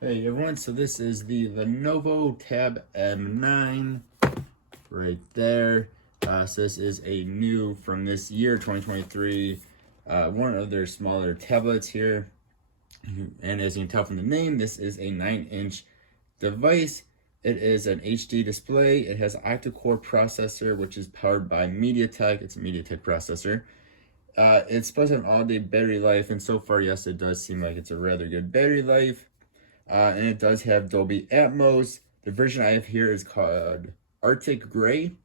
Hey everyone, so this is the Lenovo Tab M9 right there. So this is a new from this year, 2023, one of their smaller tablets here. And as you can tell from the name, this is a 9-inch device. It is an HD display. It has an octa-core processor, which is powered by MediaTek. It's a MediaTek processor. It's supposed to have an all-day battery life, and so far, yes, it does seem like it's a rather good battery life. And it does have Dolby Atmos. The version I have here is called Arctic Gray,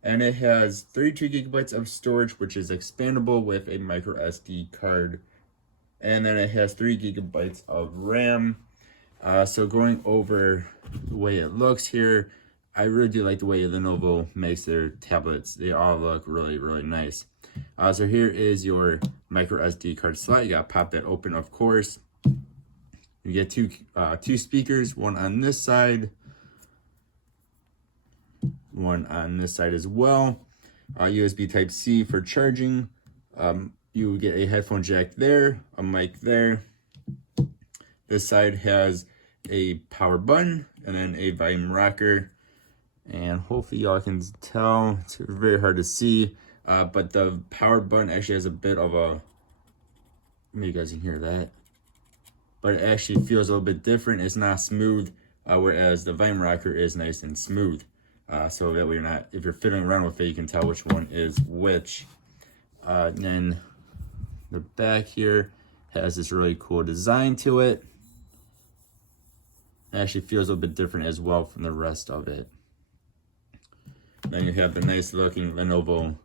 and it has 32 gigabytes of storage, which is expandable with a micro SD card, and then it has 3 gigabytes of RAM. So going over the way it looks here, I really do like the way Lenovo makes their tablets. They all look really, really nice. So here is your micro SD card slot. You gotta pop that open, of course. You get two speakers, one on this side, one on this side as well. USB Type-C for charging. You get a headphone jack there, a mic there. This side has a power button and then a volume rocker. And hopefully y'all can tell, it's very hard to see, but the power button actually has a bit of a, maybe you guys can hear that, but it actually feels a little bit different. It's not smooth, whereas the volume rocker is nice and smooth. So that way you're not, if you're fiddling around with it, you can tell which one is which. Then the back here has this really cool design to it. It actually feels a little bit different as well from the rest of it. Then you have the nice looking Lenovo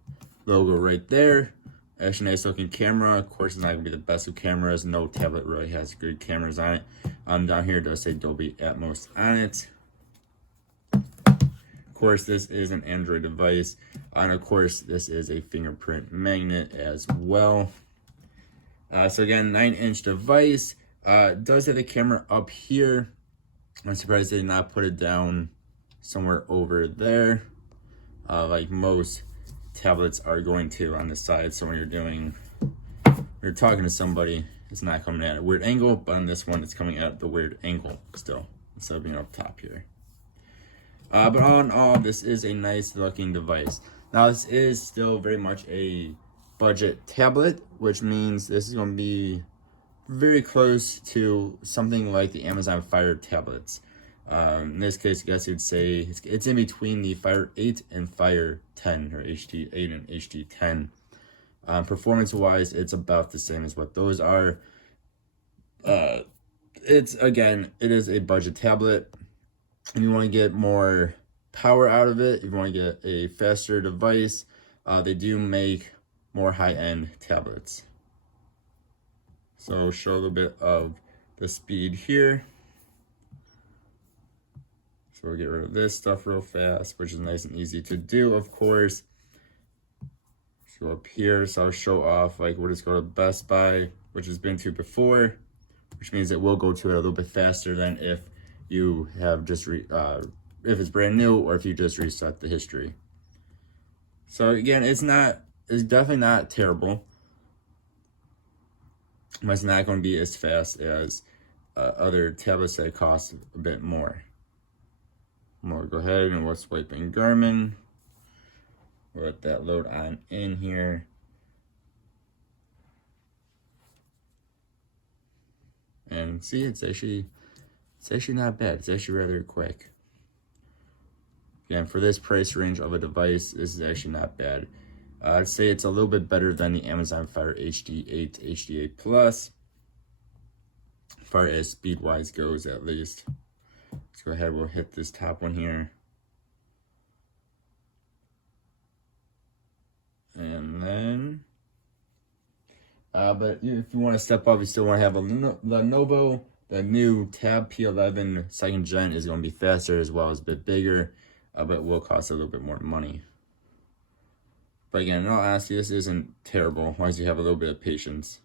logo right there. Actually nice looking camera. Of course, it's not gonna be the best of cameras. No tablet really has good cameras on it. Down here it does say Dolby Atmos on it. Of course, this is an Android device. And of course, this is a fingerprint magnet as well. So again, 9-inch device. It does have the camera up here. I'm surprised they did not put it down somewhere over there, like most tablets are going to on the side. So when you're talking to somebody, it's not coming at a weird angle, but on this one, it's coming at the weird angle still, instead of being up top here. But all in all, this is a nice looking device. Now, this is still very much a budget tablet, which means this is going to be very close to something like the Amazon Fire tablets. In this case, I guess you'd say it's in between the Fire 8 and Fire 10, or HD 8 and HD 10. Performance-wise, it's about the same as what those are. It is a budget tablet. If you want to get more power out of it, if you want to get a faster device, they do make more high-end tablets. So I'll show a little bit of the speed here. So we'll get rid of this stuff real fast, which is nice and easy to do, of course. Let's go up here, so I'll show off, like, we'll just go to Best Buy, which has been to before, which means it will go to it a little bit faster than if you have just, if it's brand new or if you just reset the history. So again, it's definitely not terrible. But it's not going to be as fast as other tablets that cost a bit more. We'll go ahead and we'll swipe in Garmin. We'll let that load on in here. And see, it's actually not bad. It's actually rather quick. Again, for this price range of a device, this is actually not bad. I'd say it's a little bit better than the Amazon Fire HD8, HD8 Plus, as far as speed-wise goes, at least. Let's go ahead, we'll hit this top one here. And then, but if you want to step up, you still want to have a Lenovo. The new Tab P11 2nd gen is going to be faster as well as a bit bigger, but it will cost a little bit more money. But again, in all honesty, this isn't terrible as long as you have a little bit of patience.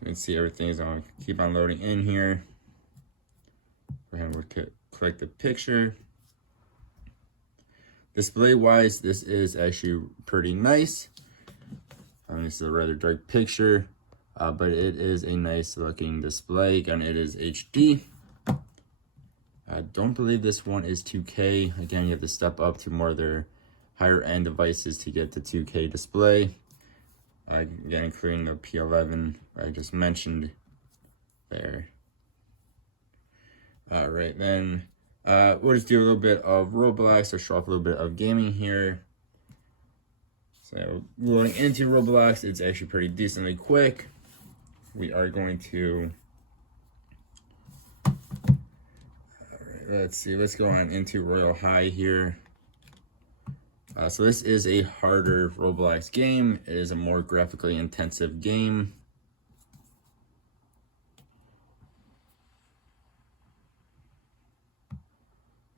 You can see everything is going to keep on loading in here. Go ahead and we'll click the picture. Display-wise, this is actually pretty nice. This is a rather dark picture. but it is a nice looking display. Again, it is HD. I don't believe this one is 2K. Again, you have to step up to more of their higher end devices to get the 2K display. Again, including the P11 I just mentioned there. All right, then we'll just do a little bit of Roblox or show off a little bit of gaming here. So loading into Roblox, it's actually pretty decently quick. We are going to, all right, let's see, let's go on into Royal High here. So this is a harder Roblox game. It is a more graphically intensive game.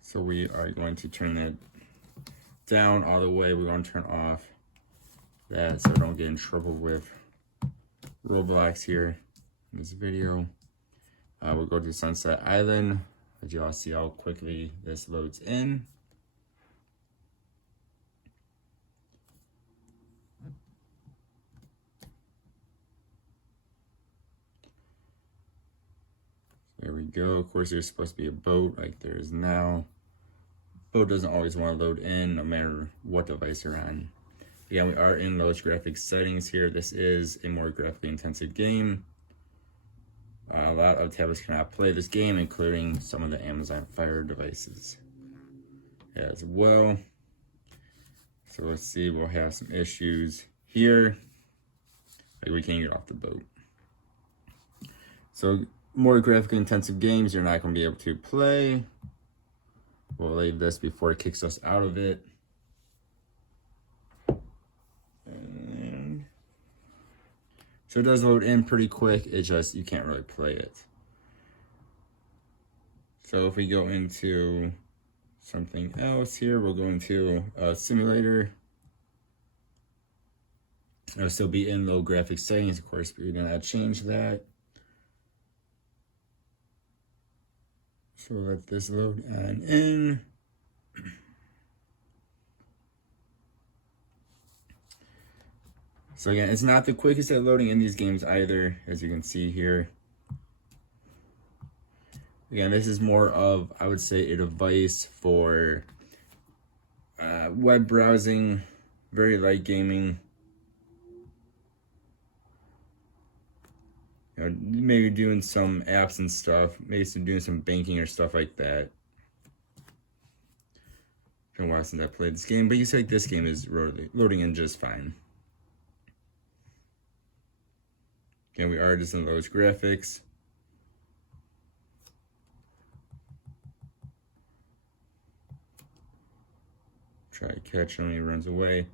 So we are going to turn that down all the way. We're going to turn off that so I don't get in trouble with Roblox here in this video. We'll go to Sunset Island. As you all see how quickly this loads in. There we go. Of course, there's supposed to be a boat like there is now. Boat doesn't always want to load in no matter what device you're on. Again, we are in those graphics settings here. This is a more graphically intensive game. A lot of tablets cannot play this game, including some of the Amazon Fire devices as well. So let's see, we'll have some issues here. Like we can't get off the boat. So more graphically intensive games you're not going to be able to play. We'll leave this before it kicks us out of it. And so it does load in pretty quick. It just, you can't really play it. So if we go into something else here, we'll go into a simulator. It'll still be in low graphics settings, of course, but you're going to change that. So let this load on in. So again, it's not the quickest at loading in these games either, as you can see here. Again, this is more of, I would say, a device for web browsing, very light gaming. You know, maybe doing some apps and stuff, maybe doing some banking or stuff like that. It's been a while since I played this game, but you see, like, this game is loading in just fine. Again, we are just in those graphics. Try to catch him when he runs away.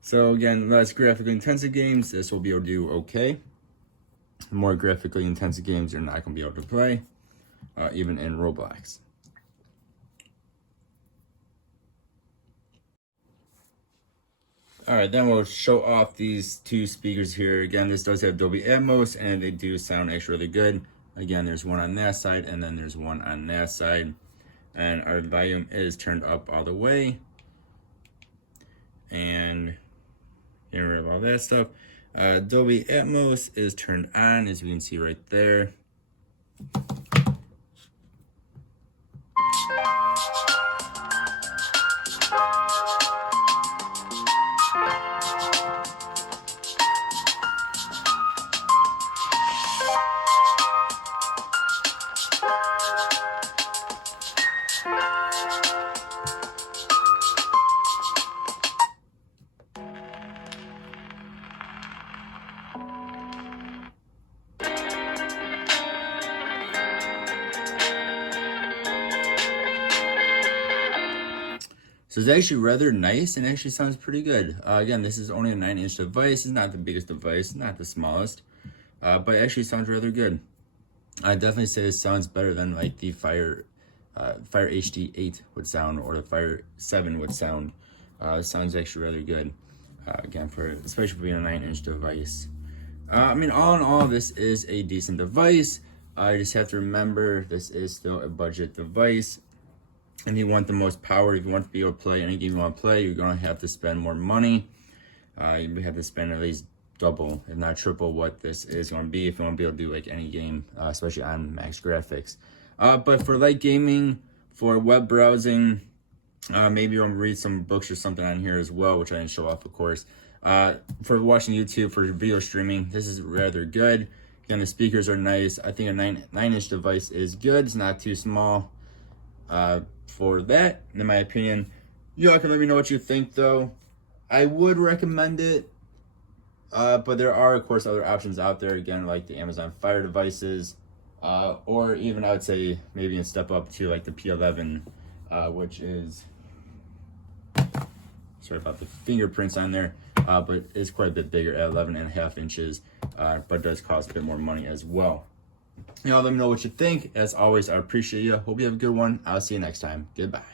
So again, less graphically intensive games, this will be able to do okay. More graphically intensive games you're not going to be able to play, even in Roblox. All right, then we'll show off these two speakers here. Again, this does have Dolby Atmos, and they do sound actually really good. Again, there's one on that side, and then there's one on that side. And our volume is turned up all the way. And getting rid of all that stuff. Dolby Atmos is turned on, as you can see right there. So it's actually rather nice and actually sounds pretty good. Again, this is only a 9-inch device. It's not the biggest device, not the smallest, but it actually sounds rather good. I definitely say this sounds better than like the Fire HD 8 would sound, or the Fire 7 would sound. It sounds actually rather good. Again, especially for being a 9-inch device. I mean, all in all, this is a decent device. I just have to remember this is still a budget device. If you want the most power, if you want to be able to play any game you want to play, you're going to have to spend more money. You have to spend at least double, if not triple, what this is going to be if you want to be able to do like any game, especially on max graphics. But for light gaming, for web browsing, maybe you want to read some books or something on here as well, which I didn't show off, of course. For watching YouTube, for video streaming, this is rather good. Again, the speakers are nice. I think a 9-inch device is good. It's not too small for that, in my opinion. You all can let me know what you think, though. I would recommend it, but there are, of course, other options out there, again, like the Amazon Fire devices, or even I would say maybe even step up to like the P11, which is, sorry about the fingerprints on there, but it's quite a bit bigger at 11.5 inches, but does cost a bit more money as well. You know, let me know what you think. As always, I appreciate you. Hope you have a good one. I'll see you next time. Goodbye.